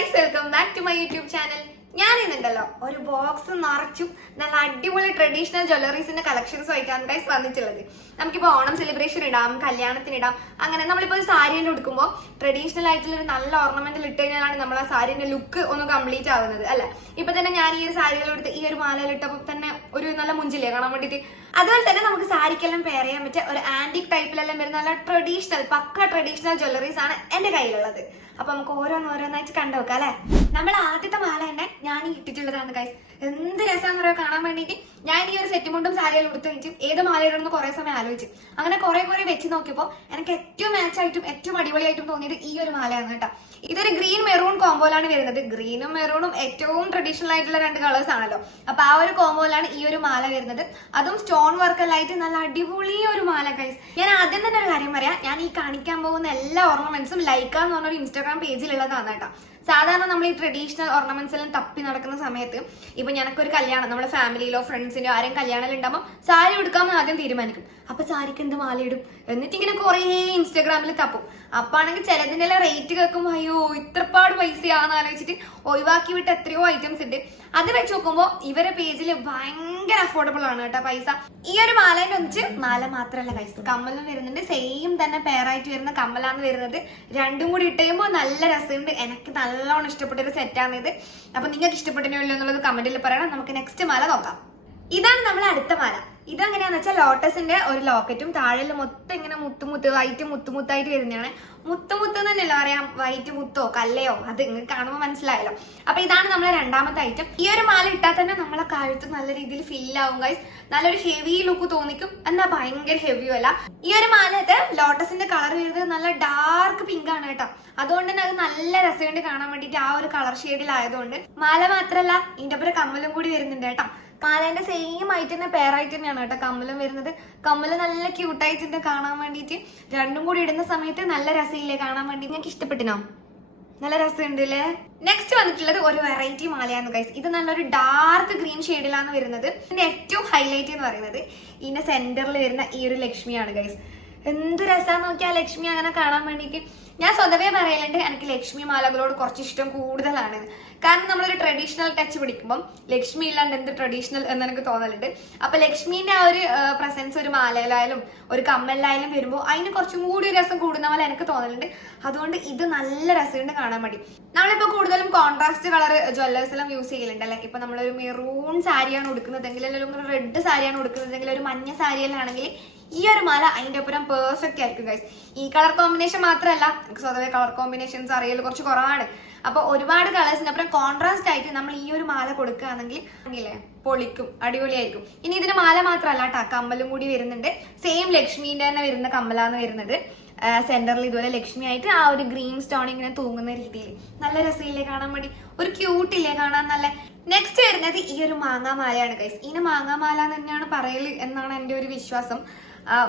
Guys, welcome back to my YouTube channel. ഞാൻ ഇന്നുണ്ടല്ലോ ഒരു ബോക്സ് നിറച്ചും നല്ല അടിപൊളി ട്രഡീഷണൽ ജ്വല്ലറീസിന്റെ കളക്ഷൻസും ആയിട്ടാണ് ഗൈസ് വന്നിട്ടുള്ളത്. നമുക്കിപ്പോ ഓണം സെലിബ്രേഷൻ ഇടാം, കല്യാണത്തിന് ഇടാം. അങ്ങനെ നമ്മളിപ്പോ ഒരു സാരിയെല്ലാം എടുക്കുമ്പോൾ ട്രഡീഷണൽ ആയിട്ടുള്ള ഒരു നല്ല ഓർണമെന്റിൽ ഇട്ട് കഴിഞ്ഞാലാണ് നമ്മൾ ആ സാരിന്റെ ലുക്ക് ഒന്ന് കംപ്ലീറ്റ് ആവുന്നത് അല്ലെ. ഇപ്പൊ തന്നെ ഞാൻ ഈ ഒരു സാരിയെല്ലാം എടുത്ത് ഈ ഒരു മാലയിൽ ഇട്ടപ്പോൾ തന്നെ ഒരു നല്ല മുഞ്ചില്ലേ കാണാൻ വേണ്ടിട്ട്. അതുപോലെ തന്നെ നമുക്ക് സാരിക്കെല്ലാം പെയർ ചെയ്യാൻ പറ്റിയ ഒരു ആന്റിക് ടൈപ്പിലെല്ലാം വരുന്ന നല്ല ട്രഡീഷണൽ ട്രഡീഷണൽ ജ്വല്ലറീസ് ആണ് എന്റെ കയ്യിലുള്ളത്. അപ്പൊ നമുക്ക് ഓരോന്നോരോന്നായിട്ട് കണ്ടുവെക്കാം അല്ലെ. നമ്മൾ ആദ്യത്തെ മാല തന്നെ ഞാൻ ഈ ഇട്ടിട്ടുള്ളതാണ് ഗൈസ്. എന്ത് രസമാണെന്ന് പറയാൻ കാണാൻ വേണ്ടിയിട്ട് ഞാൻ ഈ ഒരു സെറ്റ് മുണ്ടും സാരിയെല്ലാം എടുത്ത് വെച്ചും ഏത് മാല ഇടണമെന്ന് കുറെ സമയം ആലോചിച്ചു. അങ്ങനെ കുറെ വെച്ച് നോക്കിയപ്പോൾ എനിക്ക് ഏറ്റവും മാച്ചായിട്ടും ഏറ്റവും അടിപൊളിയായിട്ടും തോന്നിയത് ഈ ഒരു മാലയാണ് കേട്ടോ. ഇതൊരു ഗ്രീൻ മെറൂൺ കോമ്പോയിലാണ് വരുന്നത്. ഗ്രീനും മെറൂണും ഏറ്റവും ട്രഡീഷണൽ ആയിട്ടുള്ള രണ്ട് കളേഴ്സ് ആണല്ലോ. അപ്പൊ ആ ഒരു കോമ്പോയിലാണ് ഈ ഒരു മാല വരുന്നത്. അതും സ്റ്റോൺ വർക്കെല്ലായിട്ട് നല്ല അടിപൊളി ഒരു മാല ഗൈസ്. ഞാൻ ആദ്യം തന്നെ ഒരു കാര്യം പറയാം, ഞാൻ ഈ കാണിക്കാൻ പോകുന്ന എല്ലാ ഓർണമെന്റ്സും ലൈക്ക എന്ന് പറഞ്ഞൊരു ഇൻസ്റ്റാഗ്രാം പേജിലുള്ളതാണ് കേട്ടോ. സാധാരണ നമ്മൾ ഈ ട്രഡീഷണൽ ഓർണമെന്റ്സ് എല്ലാം തപ്പി നടക്കുന്ന സമയത്ത് ഇപ്പൊ ഞങ്ങൾക്കൊരു കല്യാണം, നമ്മുടെ ഫാമിലിയിലോ ഫ്രണ്ട്സിന്റെയോ ആരെയും കല്യാണം ഉണ്ടാകുമ്പോൾ സാരി എടുക്കാമെന്ന് ആദ്യം തീരുമാനിക്കും. അപ്പൊ സാരിക്ക് എന്ത് മാല ഇടും എന്നിട്ട് ഇങ്ങനെ കുറെ ഇൻസ്റ്റാഗ്രാമിൽ തപ്പും. അപ്പാണെങ്കിൽ ചിലതിന്റെ എല്ലാം റേറ്റ് കേൾക്കുമ്പോൾ അയ്യോ ഇത്രപ്പാട് പൈസയാന്ന് ആലോചിച്ചിട്ട് ഒഴിവാക്കി വിട്ട് എത്രയോ ഐറ്റംസ് ഉണ്ട്. അത് വെച്ച് നോക്കുമ്പോൾ ഇവരെ പേജിൽ ഭയങ്കര അഫോർഡബിൾ ആണ് കേട്ടോ പൈസ. ഈ ഒരു മാലേന്റെ ഒന്നിച്ച് മാല മാത്രമല്ല ഗൈസ്, കമ്മലും വരുന്നുണ്ട്. സെയിം തന്നെ പെയറായിട്ട് വരുന്ന കമ്മലാന്ന് വരുന്നത്. രണ്ടും കൂടി ഇട്ട് കഴിയുമ്പോൾ നല്ല രസമുണ്ട്. എനിക്ക് നല്ലോണം ഇഷ്ടപ്പെട്ട ഒരു സെറ്റാണ് ഇത്. അപ്പൊ നിങ്ങൾക്ക് ഇഷ്ടപ്പെട്ടിനോ ഇല്ലോ എന്നുള്ളത് കമന്റിൽ പറയണം. നമുക്ക് നെക്സ്റ്റ് മാല നോക്കാം. ഇതാണ് നമ്മളെ അടുത്ത മാല. ഇതെങ്ങനെയാന്ന് വെച്ചാൽ ലോട്ടസിന്റെ ഒരു ലോക്കറ്റും താഴെ മൊത്തം ഇങ്ങനെ വൈറ്റ് മുത്തായിട്ട് വരുന്നതാണ്. മുത്ത് തന്നെയല്ലോ അറിയാം, വൈറ്റ് മുത്തോ കല്ലയോ അത് നിങ്ങൾക്ക് കാണുമ്പോൾ മനസ്സിലായല്ലോ. അപ്പൊ ഇതാണ് നമ്മളെ രണ്ടാമത്തെ ഐറ്റം. ഈ ഒരു മാല ഇട്ടാൽ തന്നെ നമ്മളെ കഴുത്ത് നല്ല രീതിയിൽ ഫില്ലാവും ഗൈസ്. നല്ലൊരു ഹെവി ലുക്ക് തോന്നിക്കും, എന്നാ ഭയങ്കര ഹെവിയും അല്ല. ഈ ഒരു മാലത്ത് ലോട്ടസിന്റെ കളർ വരുന്നത് നല്ല ഡാർക്ക് പിങ്ക് ആണ് കേട്ടോ. അതുകൊണ്ട് തന്നെ അത് നല്ല രസമുണ്ട് കാണാൻ വേണ്ടിട്ട്. ആ ഒരു കളർ ഷെയ്ഡിലായതുകൊണ്ട് മാല മാത്രല്ല ഇതിന്റെ ഒപ്പം കമ്മലും കൂടി വരുന്നുണ്ട് കേട്ടോ. മാലേന്റെ സെയിം ആയിട്ട് തന്നെ പെയറായിട്ട് തന്നെയാണ് കേട്ടോ കമ്മലും വരുന്നത്. കമ്മല് നല്ല ക്യൂട്ടായിട്ടുണ്ട് കാണാൻ വേണ്ടിയിട്ട്. രണ്ടും കൂടി ഇടുന്ന സമയത്ത് നല്ല രസമില്ലേ കാണാൻ വേണ്ടി. നിങ്ങൾക്ക് ഇഷ്ടപ്പെട്ടിനോ? നല്ല രസമുണ്ട് അല്ലേ. നെക്സ്റ്റ് വന്നിട്ടുള്ളത് ഒരു വെറൈറ്റി മാലയാണ് ഗൈസ്. ഇത് നല്ലൊരു ഡാർക്ക് ഗ്രീൻ ഷെയ്ഡിലാണ് വരുന്നത്. ഇതിന്റെ ഏറ്റവും ഹൈലൈറ്റ് എന്ന് പറയുന്നത് ഇതിന്റെ സെന്ററിൽ വരുന്ന ഈ ഒരു ലക്ഷ്മിയാണ് ഗൈസ്. എന്ത് രസമാന്ന് നോക്കിയാൽ ലക്ഷ്മി അങ്ങനെ കാണാൻ വേണ്ടിയിട്ട്. ഞാൻ സ്വതവേ പറയലുണ്ട് എനിക്ക് ലക്ഷ്മി മാലകളോട് കുറച്ച് ഇഷ്ടം കൂടുതലാണ്. കാരണം നമ്മളൊരു ട്രഡീഷണൽ ടച്ച് പിടിക്കുമ്പോൾ ലക്ഷ്മി ഇല്ലാണ്ട് എന്ത് ട്രഡീഷണൽ എന്ന് എനിക്ക് തോന്നലുണ്ട്. അപ്പൊ ലക്ഷ്മിന്റെ ആ ഒരു പ്രസൻസ് ഒരു മാലയിലായാലും ഒരു കമ്മലിലായാലും വരുമ്പോൾ അതിന് കുറച്ചും കൂടി രസം കൂടുന്ന പോലെ എനിക്ക് തോന്നലുണ്ട്. അതുകൊണ്ട് ഇത് നല്ല രസമുണ്ട് കാണാൻ വേണ്ടി. നമ്മളിപ്പോ കൂടുതലും കോൺട്രാസ്റ്റ് കളർ ജ്വല്ലേഴ്സ് എല്ലാം യൂസ് ചെയ്യലുണ്ട് അല്ലെ. ഇപ്പൊ നമ്മളൊരു മെറൂൺ സാരിയാണ് ഉടുക്കുന്നതെങ്കിൽ അല്ലെങ്കിൽ ഒരു റെഡ് സാരിയാണ് ഉടുക്കുന്നതെങ്കിൽ ഒരു മഞ്ഞ സാരിയിലാണെങ്കിൽ ഈ ഒരു മാല അതിന്റെ ഒപ്പം പെർഫെക്റ്റ് ആയിരിക്കും ഗൈസ്. ഈ കളർ കോമ്പിനേഷൻ മാത്രമല്ല, എനിക്ക് സ്വതവേ കളർ കോമ്പിനേഷൻസ് അറിയൽ കുറച്ച് കുറവാണ്. അപ്പൊ ഒരുപാട് കളേഴ്സിന്റെ ഒപ്പം കോൺട്രാസ്റ്റ് ആയിട്ട് നമ്മൾ ഈ ഒരു മാല കൊടുക്കുകയാണെങ്കിൽ പൊളിക്കും, അടിപൊളിയായിരിക്കും. ഇനി ഇതിന് മാല മാത്രമല്ല കേട്ടോ, കമ്മലും കൂടി വരുന്നുണ്ട്. സെയിം ലക്ഷ്മിന്റെ തന്നെ വരുന്ന കമ്മലാണ് വരുന്നത്. സെന്ററിൽ ഇതുപോലെ ലക്ഷ്മി ആയിട്ട് ആ ഒരു ഗ്രീൻ സ്റ്റോൺ ഇങ്ങനെ തൂങ്ങുന്ന രീതിയിൽ നല്ല രസമില്ലേ കാണാൻ വേണ്ടി. ഒരു ക്യൂട്ടില്ലേ കാണാൻ നല്ല. നെക്സ്റ്റ് വരുന്നത് ഈ ഒരു മാങ്ങാമാലയാണ് ഗൈസ്. ഇതിന് മാങ്ങാമാല എന്ന് തന്നെയാണ് പറയല് എന്നാണ് എൻ്റെ ഒരു വിശ്വാസം.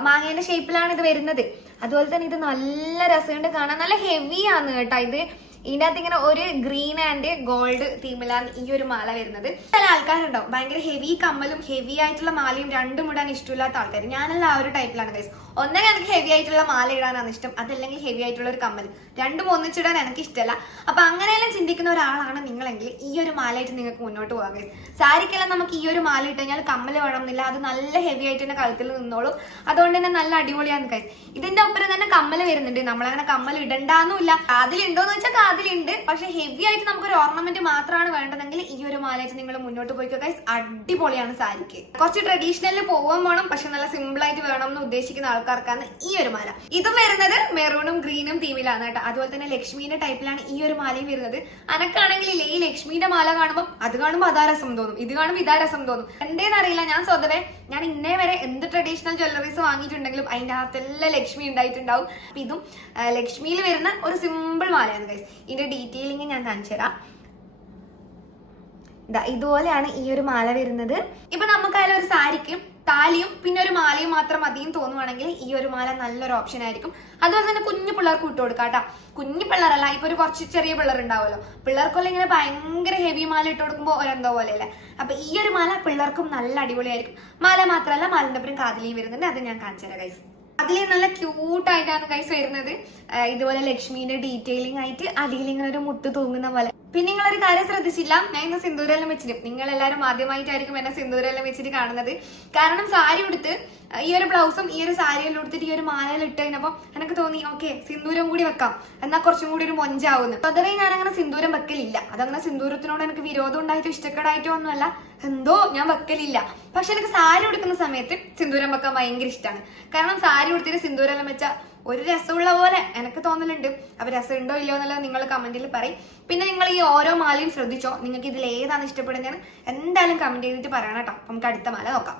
മാങ്ങേന്റെ ഷേപ്പിലാണ് ഇത് വരുന്നത്. അതുപോലെ തന്നെ ഇത് നല്ല രസമുണ്ട് കാണാൻ. നല്ല ഹെവി ആണ് കേട്ടോ ഇത്. ഇതിന്റെ അകത്ത് ഇങ്ങനെ ഒരു ഗ്രീൻ ആൻഡ് ഗോൾഡ് തീമിലാണ് ഈ ഒരു മാല വരുന്നത്. ചില ആൾക്കാരുണ്ടാവും ഭയങ്കര ഹെവി കമ്മലും ഹെവി ആയിട്ടുള്ള മാലയും രണ്ടും ഇടാൻ ഇഷ്ടമില്ലാത്ത ആൾക്കാർ. ഞാനല്ല ആ ഒരു ടൈപ്പിലാണ് ഗൈസ്. ഒന്നെങ്കിൽ എനിക്ക് ഹെവി ആയിട്ടുള്ള മാല ഇടാനാണ് ഇഷ്ടം, അതല്ലെങ്കിൽ ഹെവി ആയിട്ടുള്ള ഒരു കമ്മൽ. രണ്ടും ഒന്നിച്ചിടാൻ എനിക്ക് ഇഷ്ടമല്ല. അപ്പൊ അങ്ങനെയെല്ലാം ചിന്തിക്കുന്ന ഒരാളാണ് നിങ്ങളെങ്കിൽ ഈ ഒരു മാലയായിട്ട് നിങ്ങൾക്ക് മുന്നോട്ട് പോകാം ഗൈസ്. സാരിക്കെല്ലാം നമുക്ക് ഈ ഒരു മാല ഇട്ട് കഴിഞ്ഞാൽ കമ്മൽ വേണമെന്നില്ല, അത് നല്ല ഹെവി ആയിട്ട് തന്നെ കഴുത്തിൽ നിന്നോളും. അതുകൊണ്ട് തന്നെ നല്ല അടിപൊളിയാണ് ഗൈസ്. ഇതിന്റെ ഒപ്പം തന്നെ കമ്മൽ വരുന്നുണ്ട്. നമ്മളങ്ങനെ കമ്മൽ ഇടണ്ടാന്നുമില്ല. അതിലുണ്ടോന്ന് വെച്ചാൽ അതിലുണ്ട്, പക്ഷെ ഹെവി ആയിട്ട് നമുക്കൊരു ഓർണമെന്റ് മാത്രമാണ് വേണ്ടതെങ്കിൽ ഈ ഒരു മാലയായിട്ട് നിങ്ങൾ മുന്നോട്ട് പോയിക്കോ ഗൈസ്. അടിപൊളിയാണ് സാരിക്ക്. കുറച്ച് ട്രഡീഷണലിൽ പോകാൻ വേണം, പക്ഷെ നല്ല സിമ്പിൾ ആയിട്ട് വേണം എന്ന് ഉദ്ദേശിക്കുന്ന ആൾക്കാർക്കാണ് ഈ ഒരു മാല. ഇതും വരുന്നത് മെറൂണും ഗ്രീനും തീമിലാണ് കേട്ടോ. അതുപോലെ തന്നെ ലക്ഷ്മിന്റെ ടൈപ്പിലാണ് ഈ ഒരു മാലയും വരുന്നത്. അനക്കാണെങ്കിൽ ഈ ലക്ഷ്മിന്റെ മാല കാണുമ്പോൾ അതാ രസം തോന്നും, ഇത് കാണുമ്പോൾ ഇതാ രസം തോന്നും. എന്തേന്നറിയില്ല, ഞാൻ ഇന്നേ വരെ എന്ത് ട്രഡീഷണൽ ജ്വല്ലറീസ് വാങ്ങിയിട്ടുണ്ടെങ്കിലും അതിന്റെ അകത്തെല്ലാം ലക്ഷ്മി ഉണ്ടായിട്ടുണ്ടാവും. അപ്പൊ ഇതും ലക്ഷ്മിയിൽ വരുന്ന ഒരു സിമ്പിൾ മാലയാണ് ഗൈസ്. ഇതിന്റെ ഡീറ്റെയിലിംഗ് ഞാൻ കാണിച്ചു തരാം. ഇതുപോലെയാണ് ഈ ഒരു മാല വരുന്നത്. ഇപ്പൊ നമുക്കായാലും ഒരു സാരിക്കും താലിയും പിന്നെ ഒരു മാലയും മാത്രം മതിയും തോന്നുവാണെങ്കിൽ ഈ ഒരു മാല നല്ലൊരു ഓപ്ഷൻ ആയിരിക്കും. അതുപോലെ തന്നെ കുഞ്ഞു പിള്ളേർക്ക് ഇട്ട് കൊടുക്കാം കേട്ടോ. കുഞ്ഞു പിള്ളേരല്ല, ഇപ്പൊ ഒരു കുറച്ച് ചെറിയ പിള്ളേർ ഉണ്ടാവുമല്ലോ, പിള്ളേർക്കെല്ലാം ഇങ്ങനെ ഭയങ്കര ഹെവി മാല ഇട്ട് കൊടുക്കുമ്പോൾ ഒരെന്തോ പോലെയല്ലേ. അപ്പൊ ഈ ഒരു മാല പിള്ളേർക്കും നല്ല അടിപൊളിയായിരിക്കും. മാല മാത്രമല്ല, മാലിന്റെ ഒപ്പം കാതിലിയും വരുന്നുണ്ട്. അത് ഞാൻ കാണിച്ചു തരാം ഗൈസ്. അതിൽ നല്ല ക്യൂട്ടായിട്ടാണ് ഗൈസ് വരുന്നത്. ഇതുപോലെ ലക്ഷ്മിന്റെ ഡീറ്റെയിലിംഗ് ആയിട്ട് അതിലിങ്ങനെ ഒരു മുത്ത് തൂങ്ങുന്ന പോലെ പിന്നെ നിങ്ങളൊരു കാര്യം ശ്രദ്ധിച്ചില്ല, ഞാൻ ഇന്ന് സിന്ദൂരെല്ലാം വെച്ചിട്ട്, നിങ്ങൾ എല്ലാവരും ആദ്യമായിട്ടായിരിക്കും എന്നെ സിന്ദൂരെല്ലാം വെച്ചിട്ട് കാണുന്നത്. കാരണം സാരി ഉടുത്ത് ഈ ഒരു ബ്ലൗസും ഈ ഒരു സാരിയെല്ലാം ഉടുത്തിട്ട് ഈ ഒരു മാലയിൽ ഇട്ട് കഴിഞ്ഞപ്പോൾ എനിക്ക് തോന്നി ഓക്കെ സിന്ദൂരം കൂടി വെക്കാം, എന്നാൽ കുറച്ചും കൂടി ഒരു മൊഞ്ചാവുന്നു. പൊതുവേ ഞാൻ അങ്ങനെ സിന്ദൂരം വെക്കലില്ല. അതങ്ങനെ സിന്ദൂരത്തിനോട് എനിക്ക് വിരോധം ഉണ്ടായിട്ടോ ഇഷ്ടക്കേടായിട്ടോ ഒന്നുമല്ല, എന്തോ ഞാൻ വെക്കലില്ല. പക്ഷെ എനിക്ക് സാരി ഉടുക്കുന്ന സമയത്ത് സിന്ദൂരം വെക്കാൻ ഭയങ്കര ഇഷ്ടമാണ്. കാരണം സാരി ഉടുത്തിട്ട് സിന്ദൂരെല്ലാം വെച്ചാൽ ഒരു രസമുള്ള പോലെ എനിക്ക് തോന്നലുണ്ട്. അപ്പൊ രസം ഉണ്ടോ ഇല്ലയോ എന്നുള്ളത് നിങ്ങൾ കമന്റിൽ പറയും. പിന്നെ നിങ്ങൾ ഈ ഓരോ മാലയും ശ്രദ്ധിച്ചോ, നിങ്ങൾക്ക് ഇതിൽ ഏതാണ് ഇഷ്ടപ്പെടുന്നതെന്ന് എന്തായാലും കമന്റ് ചെയ്തിട്ട് പറയണം കേട്ടോ. നമുക്ക് അടുത്ത മാല നോക്കാം.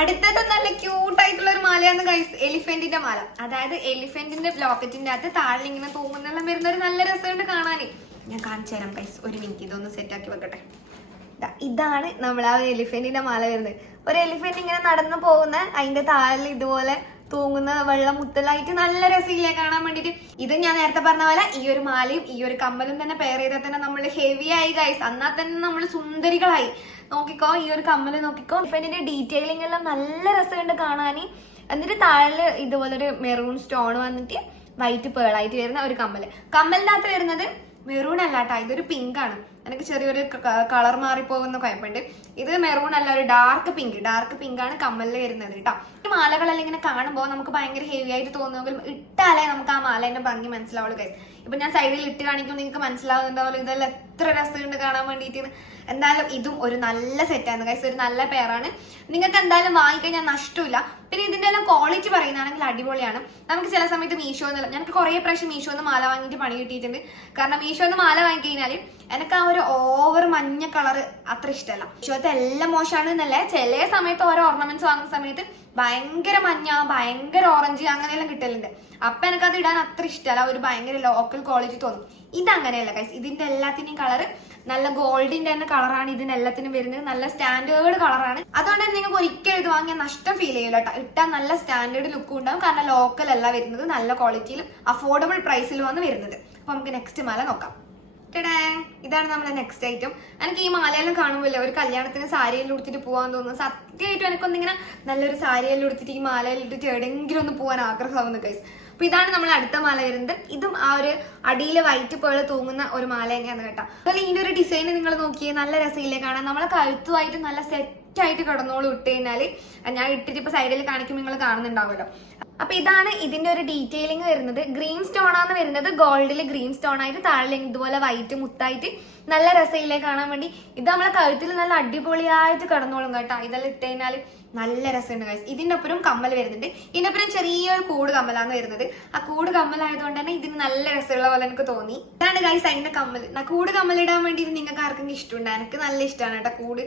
അടുത്തത് നല്ല ക്യൂട്ടായിട്ടുള്ള ഒരു മാലയാണ് ഗൈസ്, എലിഫന്റിന്റെ മാല. അതായത് എലിഫന്റിന്റെ ലോക്കറ്റിന്റെ അകത്ത് താഴെ ഇങ്ങനെ തൂങ്ങുന്നെല്ലാം വരുന്ന ഒരു നല്ല രസമുണ്ട് കാണാൻ. ഞാൻ കാണിച്ചു തരാം ഗൈസ്, ഒരു മിനിറ്റ് ഇതൊന്ന് സെറ്റ് ആക്കി വെക്കട്ടെ. ഇതാണ് നമ്മൾ ആ എലിഫന്റിന്റെ മാല വരുന്നത്. ഒരു എലിഫന്റ് ഇങ്ങനെ നടന്നു പോകുന്ന അതിന്റെ താഴെ ഇതുപോലെ തൂങ്ങുന്ന വെള്ളം മുത്തലായിട്ട് നല്ല രസമില്ലേ കാണാൻ വേണ്ടിട്ട്. ഇത് ഞാൻ നേരത്തെ പറഞ്ഞ പോലെ ഈ ഒരു മാലയും ഈ ഒരു കമ്മലും തന്നെ പെയർ ചെയ്താൽ തന്നെ നമ്മൾ ഹെവി ആയി ഗൈസ്, എന്നാൽ തന്നെ നമ്മൾ സുന്ദരികളായി. നോക്കിക്കോ, ഈ ഒരു കമ്മല് നോക്കിക്കോ, എലിഫന്റിന്റെ ഡീറ്റെയിലിംഗ് എല്ലാം നല്ല രസമുണ്ട് കാണാൻ. എന്നിട്ട് താഴെ ഇതുപോലൊരു മെറൂൺ സ്റ്റോൺ വന്നിട്ട് വൈറ്റ് പേളായിട്ട് വരുന്ന ഒരു കമ്മലിന്റെ അകത്ത് വരുന്നത് മെറൂൺ അല്ല കേട്ടോ, ഇതൊരു പിങ്ക് ആണ്. എനിക്ക് ചെറിയൊരു കളർ മാറിപ്പോകുന്ന കുഴപ്പമുണ്ട്. ഇത് മെറൂൺ അല്ല, ഒരു ഡാർക്ക് പിങ്ക് ആണ് കമ്മലിൽ വരുന്നത് കേട്ടോ. ഈ മാലകളെല്ലാം ഇങ്ങനെ കാണുമ്പോൾ നമുക്ക് ഭയങ്കര ഹെവി ആയിട്ട് തോന്നുമെങ്കിലും ഇട്ടാലേ നമുക്ക് ആ മാലേന്റെ ഭംഗി മനസ്സിലാവുള്ളൂ ഗൈസ്. ഇപ്പൊ ഞാൻ സൈഡിൽ ഇട്ട് കാണിക്കുമ്പോൾ നിങ്ങൾക്ക് മനസ്സിലാവുന്നുണ്ടാവുമല്ലോ ഇതെല്ലാം എത്ര രസമുണ്ട് കാണാൻ വേണ്ടിയിട്ട്. എന്തായാലും ഇതും ഒരു നല്ല സെറ്റാണ് ഗൈസ്, ഒരു നല്ല പെയറാണ്. നിങ്ങൾക്ക് എന്തായാലും വാങ്ങിക്കഴിഞ്ഞാൽ നഷ്ടമില്ല. പിന്നെ ഇതിന്റെ എല്ലാം ക്വാളിറ്റി പറയുകയാണെങ്കിൽ അടിപൊളിയാണ്. നമുക്ക് ചില സമയത്ത് മീഷോന്നല്ല, ഞങ്ങൾക്ക് കുറേ പ്രാവശ്യം മീഷോന്ന് മാല വാങ്ങിയിട്ട് പണി കിട്ടിയിട്ടുണ്ട്. കാരണം മീഷോന്ന് മാല വാങ്ങിക്കഴിഞ്ഞാൽ എനിക്ക് ആ ഒരു ഓവർ മഞ്ഞ കളർ അത്ര ഇഷ്ടമല്ല. മീഷോത്തെ എല്ലാം മോശമാണ് എന്നല്ല, ചില സമയത്ത് ഓരോ ഓർണമെന്റ്സ് വാങ്ങുന്ന സമയത്ത് ഭയങ്കര മഞ്ഞ, ഭയങ്കര ഓറഞ്ച് അങ്ങനെയെല്ലാം കിട്ടലുണ്ട്. അപ്പൊ എനിക്കത് ഇടാൻ അത്ര ഇഷ്ടമല്ല, ഒരു ഭയങ്കര ലോക്കൽ ക്വാളിറ്റി തോന്നും. ഇതങ്ങനെയല്ല ഗൈസ്, ഇതിന്റെ എല്ലാത്തിന്റെയും കളർ നല്ല ഗോൾഡിന്റെ തന്നെ കളറാണ് ഇതിനെല്ലാത്തിനും വരുന്നത്. നല്ല സ്റ്റാൻഡേർഡ് കളറാണ്. അതുകൊണ്ട് തന്നെ നിങ്ങൾക്ക് ഒരിക്കലും ഇത് വാങ്ങിയാൽ നഷ്ടം ഫീൽ ചെയ്യില്ല കേട്ടോ. ഇട്ടാൽ നല്ല സ്റ്റാൻഡേർഡ് ലുക്കും ഉണ്ടാവും. കാരണം ലോക്കൽ അല്ല വരുന്നത്, നല്ല ക്വാളിറ്റിയിലും അഫോർഡബിൾ പ്രൈസിലുമാണ് വരുന്നത്. അപ്പൊ നമുക്ക് നെക്സ്റ്റ് മാല നോക്കാം. ഇതാണ് നമ്മുടെ നെക്സ്റ്റ് ഐറ്റം. എനിക്ക് ഈ മാലയെല്ലാം കാണുമ്പോൾ ഒരു കല്യാണത്തിന് സാരിയെല്ലാം ഉടുത്തിട്ട് പോകാൻ തോന്നുന്നു. സത്യമായിട്ടും എനിക്കൊന്നിങ്ങനെ നല്ലൊരു സാരിയെല്ലാം ഉടുത്തിട്ട് ഈ മാലയെല്ലാം ഇട്ടിട്ട് എവിടെയെങ്കിലും ഒന്ന് പോകാൻ ആഗ്രഹമാവുന്നു ഗൈസ്. അപ്പൊ ഇതാണ് നമ്മൾ അടുത്ത മാല വരുന്നത്. ഇതും ആ ഒരു അടിയിൽ വൈറ്റ് പേള് തൂങ്ങുന്ന ഒരു മാല തന്നെയാണ് കേട്ടോ. അതുപോലെ ഇതിന്റെ ഒരു ഡിസൈൻ നിങ്ങൾ നോക്കിയേ, നല്ല രസമില്ലേ കാണാൻ. നമ്മളെ കഴുത്തുമായിട്ട് നല്ല സെറ്റായിട്ട് കിടന്നോളൂ ഇട്ട് കഴിഞ്ഞാല്. ഞാൻ ഇട്ടിട്ട് ഇപ്പൊ സൈഡിൽ കാണിക്കുമ്പോൾ നിങ്ങൾ കാണുന്നുണ്ടാവുമല്ലോ. അപ്പൊ ഇതാണ് ഇതിന്റെ ഒരു ഡീറ്റെയിലിംഗ് വരുന്നത്. ഗ്രീൻ സ്റ്റോൺ ആണ് വരുന്നത്, ഗോൾഡിൽ ഗ്രീൻ സ്റ്റോൺ ആയിട്ട് താഴെ ഇതുപോലെ വൈറ്റ് മുത്തായിട്ട് നല്ല രസയില്ലേ കാണാൻ വേണ്ടി. ഇത് നമ്മളെ കഴുത്തിൽ നല്ല അടിപൊളിയായിട്ട് കിടന്നോളും കേട്ടോ. ഇതെല്ലാം ഇട്ട് കഴിഞ്ഞാല് നല്ല രസമുണ്ട് ഗൈസ്. ഇതിന്റെ ഒപ്പരം കമ്മൽ വരുന്നുണ്ട്. ഇതിന്റെ ഒപ്പരം ചെറിയൊരു കൂട് കമ്മലാണ് വരുന്നത്. ആ കൂട് കമ്മലായതുകൊണ്ട് തന്നെ ഇതിന് നല്ല രസമുള്ള പോലെ എനിക്ക് തോന്നി. ഇതാണ് ഗൈസ് അതിന്റെ കമ്മൽ. കൂട് കമ്മലിടാൻ വേണ്ടി നിങ്ങൾക്ക് ആർക്കെങ്കിലും ഇഷ്ടമുണ്ട്? എനിക്ക് നല്ല ഇഷ്ടമാണ് കേട്ടോ കൂട്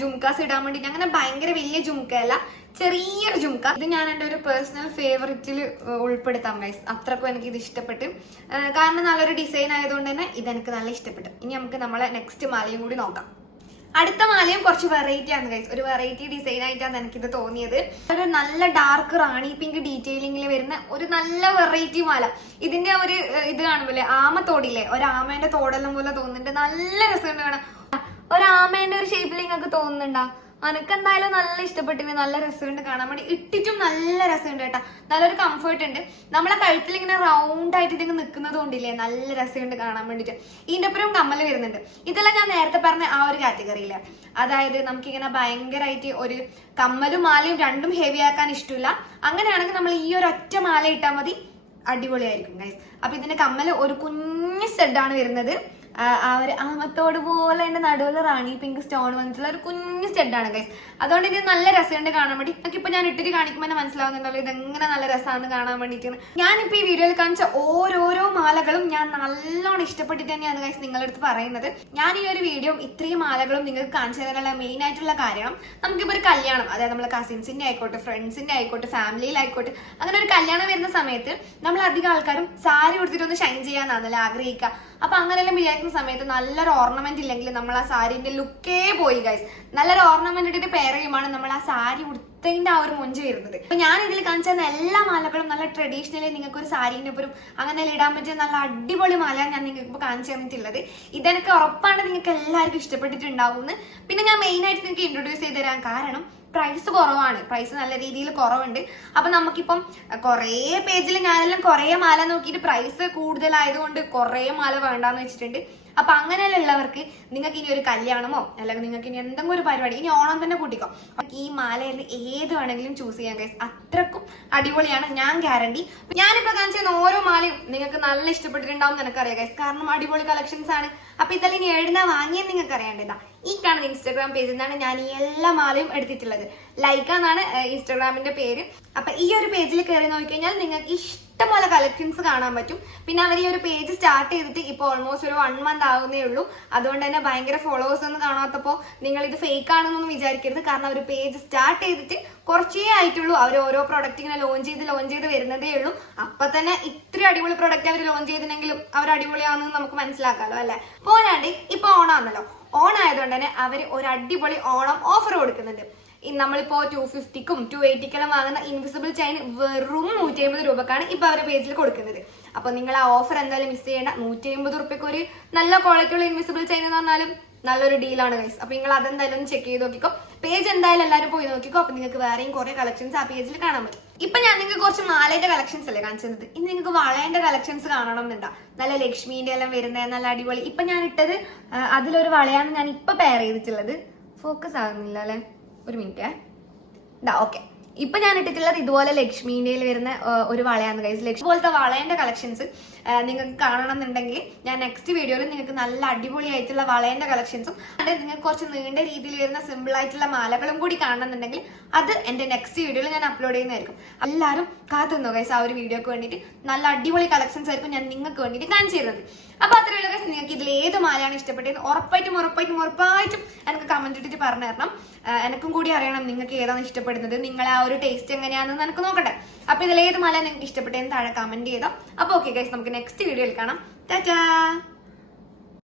ജുംക്കാസ് ഇടാൻ വേണ്ടിട്ട്. അങ്ങനെ ഭയങ്കര വലിയ ജുംക്കയല്ല, ചെറിയൊരു ജുംക്ക. ഇത് ഞാൻ എൻ്റെ ഒരു പേഴ്സണൽ ഫേവറേറ്റിൽ ഉൾപ്പെടുത്താം ഗൈസ്. അത്രക്കും എനിക്ക് ഇത് ഇഷ്ടപ്പെട്ടു. കാരണം നല്ലൊരു ഡിസൈൻ ആയതുകൊണ്ട് തന്നെ ഇതെനിക്ക് നല്ല ഇഷ്ടപ്പെട്ടു. ഇനി നമുക്ക് നമ്മളെ നെക്സ്റ്റ് മാലയും കൂടി നോക്കാം. അടുത്ത മാലയും കുറച്ച് വെറൈറ്റി ആണ് ഗൈസ്. ഒരു വെറൈറ്റി ഡിസൈൻ ആയിട്ടാണ് എനിക്കിത് തോന്നിയത്. ഒരു നല്ല ഡാർക്ക് റാണി പിങ്ക് ഡീറ്റെയിലിംഗിൽ വരുന്ന ഒരു നല്ല വെറൈറ്റി മാല. ഇതിന്റെ ഒരു ഇത് കാണുമ്പോലെ ആമത്തോടില്ലേ, ഒരു ആമേന്റെ തോടെല്ലാം പോലെ തോന്നുന്നുണ്ട്. നല്ല രസമുണ്ട് കാണാൻ. ഒരു ആമേന്റെ ഒരു ഷേപ്പിൽ നിങ്ങൾക്ക് തോന്നുന്നുണ്ടോ? എനിക്ക് എന്തായാലും നല്ല ഇഷ്ടപ്പെട്ടിന്. നല്ല രസമുണ്ട് കാണാൻ വേണ്ടി. ഇട്ടിട്ടും നല്ല രസമുണ്ട് കേട്ടോ. നല്ലൊരു കംഫർട്ട് ഉണ്ട്. നമ്മളെ കഴുത്തിൽ ഇങ്ങനെ റൗണ്ട് ആയിട്ട് ഇങ്ങനെ നിൽക്കുന്നത് കൊണ്ടില്ലേ, നല്ല രസമുണ്ട് കാണാൻ വേണ്ടിട്ട്. ഇതിന്റെ ഒപ്പരം കമ്മല് വരുന്നുണ്ട്. ഇതെല്ലാം ഞാൻ നേരത്തെ പറഞ്ഞ ആ ഒരു കാറ്റഗറിയില്ല. അതായത് നമുക്കിങ്ങനെ ഭയങ്കരമായിട്ട് ഒരു കമ്മലും മാലയും രണ്ടും ഹെവി ആക്കാൻ ഇഷ്ടമില്ല. അങ്ങനെയാണെങ്കിൽ നമ്മൾ ഈ ഒരു ഒറ്റ മാല ഇട്ടാൽ മതി, അടിപൊളിയായിരിക്കും ഗൈസ്. അപ്പൊ ഇതിന്റെ കമ്മല് ഒരു കുഞ്ഞു സ്റ്റഡാണ് വരുന്നത്. ആ ഒരു ആമത്തോട് പോലെ തന്നെ നടുവിൽ റാണി പിങ്ക് സ്റ്റോൺ വന്നിട്ടുള്ള ഒരു കുഞ്ഞു സ്റ്റെഡാണ് ഗൈസ്. അതുകൊണ്ട് ഇത് നല്ല രസമുണ്ട് കാണാൻ വേണ്ടി. നമുക്കിപ്പോ ഞാൻ ഇട്ടിട്ട് കാണിക്കുമ്പോൾ തന്നെ മനസ്സിലാവുന്നുണ്ടല്ലോ ഇതെങ്ങനെ നല്ല രസമാണ് കാണാൻ വേണ്ടിയിട്ട്. ഞാനിപ്പോ ഈ വീഡിയോയിൽ കാണിച്ച ഓരോരോ മാലകളും ഞാൻ നല്ലോണം ഇഷ്ടപ്പെട്ടിട്ട് തന്നെയാണ് ഗൈസ് നിങ്ങളുടെ അടുത്ത് പറയുന്നത്. ഞാൻ ഈ ഒരു വീഡിയോ ഇത്രയും മാലകളും നിങ്ങൾക്ക് കാണിച്ചു തരാനുള്ള മെയിൻ ആയിട്ടുള്ള കാരണം, നമുക്കിപ്പോ ഒരു കല്യാണം, അതായത് നമ്മളെ കസിൻസിന്റെ ആയിക്കോട്ടെ, ഫ്രണ്ട്സിന്റെ ആയിക്കോട്ടെ, ഫാമിലിയിലായിക്കോട്ടെ, അങ്ങനെ ഒരു കല്യാണം വരുന്ന സമയത്ത് നമ്മൾ അധികം ആൾക്കാരും സാരി കൊടുത്തിട്ട് ഒന്ന് ഷൈൻ ചെയ്യാനാണല്ലോ ആഗ്രഹിക്കുക. അപ്പൊ അങ്ങനെയെല്ലാം വിചാരിക്കുന്ന സമയത്ത് നല്ലൊരു ഓർണമെന്റ് ഇല്ലെങ്കിൽ നമ്മൾ ആ സാരിന്റെ ലുക്കേ പോയി ഗൈസ്. നല്ലൊരു ഓർണമെന്റ് ഇട്ടിട്ട് പെയർ ചെയ്യുമ്പോൾ നമ്മൾ ആ സാരി ഉടുത്തതിന്റെ ആ ഒരു മൊഞ്ച് വരുന്നത്. അപ്പൊ ഞാൻ ഇതിൽ കാണിച്ച എല്ലാ മാലകളും നല്ല ട്രഡീഷണലി നിങ്ങൾക്ക് ഒരു സാരീന്റെ ഒപ്പരും അങ്ങനെ ഇടാൻ പറ്റിയ നല്ല അടിപൊളി മാല ഞാൻ നിങ്ങൾക്ക് ഇപ്പൊ കാണിച്ചു തന്നിട്ടുള്ളത്. ഇതെനിക്ക് ഉറപ്പാണ് നിങ്ങൾക്ക് എല്ലാവർക്കും ഇഷ്ടപ്പെട്ടിട്ടുണ്ടാവും. പിന്നെ ഞാൻ മെയിൻ ആയിട്ട് നിങ്ങൾക്ക് ഇൻട്രൊഡ്യൂസ് ചെയ്ത് തരാൻ കാരണം പ്രൈസ് കുറവാണ്. പ്രൈസ് നല്ല രീതിയിൽ കുറവുണ്ട്. അപ്പൊ നമുക്കിപ്പം കുറേ പേജിൽ ഞാനെല്ലാം കുറേ മാല നോക്കിയിട്ട് പ്രൈസ് കൂടുതലായതുകൊണ്ട് കുറേ മാല വേണ്ടാന്ന് വെച്ചിട്ടുണ്ട്. അപ്പൊ അങ്ങനെയുള്ളവർക്ക് നിങ്ങൾക്ക് ഇനി ഒരു കല്യാണമോ അല്ലെങ്കിൽ നിങ്ങൾക്ക് ഇനി എന്തെങ്കിലും ഒരു പരിപാടി, ഇനി ഓണം തന്നെ കൂട്ടിക്കോ, ഈ മാലയിൽ ഏത് വേണമെങ്കിലും ചൂസ് ചെയ്യാൻ ഗൈസ്. അത്രക്കും അടിപൊളിയാണ്, ഞാൻ ഗ്യാരണ്ടി. ഞാനിപ്പോ കാണിച്ച ഓരോ മാലയും നിങ്ങൾക്ക് നല്ല ഇഷ്ടപ്പെട്ടിട്ടുണ്ടാവും എനിക്കറിയാം ഗൈസ്, കാരണം അടിപൊളി കളക്ഷൻസ് ആണ്. അപ്പൊ ഇതെല്ലാം ഇനി എഴുതാൻ വാങ്ങിയെന്ന് നിങ്ങൾക്ക് അറിയേണ്ടതാ. ഈ കാണുന്ന ഇൻസ്റ്റാഗ്രാം പേജിൽ നിന്നാണ് ഞാൻ ഈ എല്ലാ മാലയും എടുത്തിട്ടുള്ളത്. ലൈക്ക എന്നാണ് ഇൻസ്റ്റാഗ്രാമിന്റെ പേര്. അപ്പൊ ഈ ഒരു പേജിൽ കയറി നോക്കിക്കഴിഞ്ഞാൽ നിങ്ങൾക്ക് ഇഷ്ടംപോലെ കളക്ഷൻസ് കാണാൻ പറ്റും. പിന്നെ അവർ ഈ ഒരു പേജ് സ്റ്റാർട്ട് ചെയ്തിട്ട് ഇപ്പോൾ ഓൾമോസ്റ്റ് ഒരു 1 month ആവുന്നേ ഉള്ളൂ. അതുകൊണ്ട് തന്നെ ഭയങ്കര ഫോളോവേഴ്സ് ഒന്നും കാണാത്തപ്പോൾ നിങ്ങൾ ഇത് ഫേക്ക് ആണെന്നൊന്നും വിചാരിക്കരുത്. കാരണം അവർ പേജ് സ്റ്റാർട്ട് ചെയ്തിട്ട് കുറച്ചേ ആയിട്ടുള്ളൂ. അവർ ഓരോ പ്രൊഡക്റ്റ് ഇങ്ങനെ ലോഞ്ച് ചെയ്ത് വരുന്നതേ ഉള്ളൂ. അപ്പൊ തന്നെ ഇത്ര അടിപൊളി പ്രൊഡക്റ്റ് അവർ ലോഞ്ച് ചെയ്തിട്ടുണ്ടെങ്കിലും അവർ അടിപൊളിയാണെന്ന് നമുക്ക് മനസ്സിലാക്കാമല്ലോ അല്ലെ. പോരാണ്ട് ഇപ്പൊ ഓണാണല്ലോ, ഓണായതുകൊണ്ട് തന്നെ അവർ ഒരു അടിപൊളി ഓണം ഓഫർ കൊടുക്കുന്നുണ്ട്. നമ്മളിപ്പോ 250ക്കും 280ക്കെല്ലാം വാങ്ങുന്ന ഇൻവിസിബിൾ ചെയിൻ വെറും 150 രൂപക്കാണ് ഇപ്പൊ അവരുടെ പേജിൽ കൊടുക്കുന്നത്. അപ്പൊ നിങ്ങൾ ആ ഓഫർ എന്തായാലും മിസ് ചെയ്യേണ്ട. 150 റുപ്യക്ക് ഒരു നല്ല ക്വാളിറ്റി ഉള്ള ഇൻവിസിബിൾ ചെയിൻ എന്ന് പറഞ്ഞാലും നല്ലൊരു ഡീലാണ് ഗൈസ്. അപ്പൊ നിങ്ങൾ അതെന്തായാലും ഒന്ന് ചെക്ക് ചെയ്ത് നോക്കിക്കോ. പേജ് എന്തായാലും എല്ലാവരും പോയി നോക്കിക്കോ. അപ്പൊ നിങ്ങൾക്ക് വേറെയും കുറെ കളക്ഷൻസ് ആ പേജിൽ കാണാൻ പറ്റും. ഇപ്പൊ ഞാൻ നിങ്ങൾക്ക് കുറച്ച് മാലയുടെ കളക്ഷൻസ് അല്ലേ കാണിച്ചത്. ഇനി നിങ്ങൾക്ക് വളയുടെ കളക്ഷൻസ് കാണണം എന്നുണ്ടാ, നല്ല ലക്ഷ്മീന്റെ എല്ലാം വരുന്നത് നല്ല അടിപൊളി. ഇപ്പൊ ഞാൻ ഇട്ടത് അതിലൊരു വളയാണ് ഞാൻ ഇപ്പൊ പെയർ ചെയ്തിട്ടുള്ളത്. ഫോക്കസ് ആകുന്നില്ല അല്ലെ, ഒരു മിനിറ്റ്. ഓക്കെ, ഇപ്പൊ ഞാൻ ഇട്ടിട്ടുള്ളത് ഇതുപോലെ ലക്ഷ്മീന്റെ വരുന്ന ഒരു വളയാണ് ഗൈസ്. ലക്ഷ്മി പോലത്തെ വളയുടെ കളക്ഷൻസ് നിങ്ങൾക്ക് കാണണം എന്നുണ്ടെങ്കിൽ ഞാൻ നെക്സ്റ്റ് വീഡിയോയിൽ നിങ്ങൾക്ക് നല്ല അടിപൊളിയായിട്ടുള്ള വളയുടെ കളക്ഷൻസും നിങ്ങൾക്ക് കുറച്ച് നീണ്ട രീതിയിൽ വരുന്ന സിമ്പിൾ ആയിട്ടുള്ള മാലകളും കൂടി കാണണം എന്നുണ്ടെങ്കിൽ അത് എന്റെ നെക്സ്റ്റ് വീഡിയോയിൽ ഞാൻ അപ്ലോഡ് ചെയ്യുന്നതായിരിക്കും. എല്ലാവരും കാത്തുനിന്നോ ഗൈസ്. ആ ഒരു വീഡിയോക്ക് വേണ്ടിയിട്ട് നല്ല അടിപൊളി കളക്ഷൻസ് ആയിരിക്കും ഞാൻ നിങ്ങൾക്ക് വേണ്ടിയിട്ട് കാണിച്ചു തരുന്നത്. അപ്പൊ അത്രയുള്ള ഗൈസ്, നിങ്ങൾക്ക് ഇതിൽ ഏത് മാലയാണ് ഇഷ്ടപ്പെട്ടത് ഉറപ്പായിട്ടും എനിക്ക് കമന്റ് ഇട്ടിട്ട് പറഞ്ഞു തരണം. എനിക്കും കൂടി അറിയണം നിങ്ങൾക്ക് ഏതാണ് ഇഷ്ടപ്പെടുന്നത്, നിങ്ങളെ ആ ഒരു ടേസ്റ്റ് എങ്ങനെയാണെന്ന് എനിക്ക് നോക്കട്ടെ. അപ്പൊ ഇതിൽ ഏത് മാല നിങ്ങൾക്ക് ഇഷ്ടപ്പെട്ടതെന്ന് താഴെ കമന്റ് ചെയ്തോ. അപ്പൊ ഓക്കെ ഗൈസ്, നമുക്ക് നെക്സ്റ്റ് വീഡിയോയിൽ കാണാം. ടാറ്റാ.